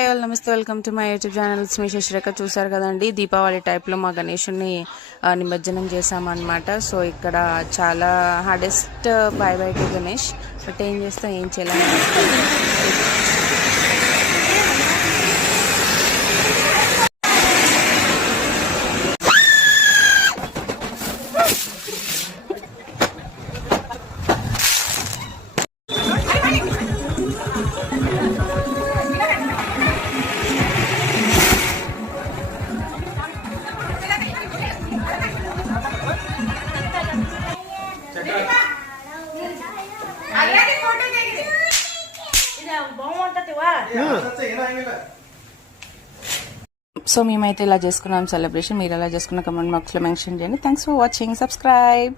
Hi all, namaste, welcome to my YouTube channel. మీ శశిరేఖ. చూసారు కదండి, దీపావళి టైప్లో మా గణేషుని నిమజ్జనం చేసామన్నమాట. సో ఇక్కడ చాలా హార్డెస్ట్ బై టు గణేష్. బట్ ఏం చేస్తాం, ఏం చేయలేము. సో మేమైతే ఇలా చేసుకున్నాం సెలబ్రేషన్. మీరు ఎలా చేసుకున్న కమెంట్ బాక్స్లో మెన్షన్ చేయండి. Thanks for watching. సబ్స్క్రైబ్.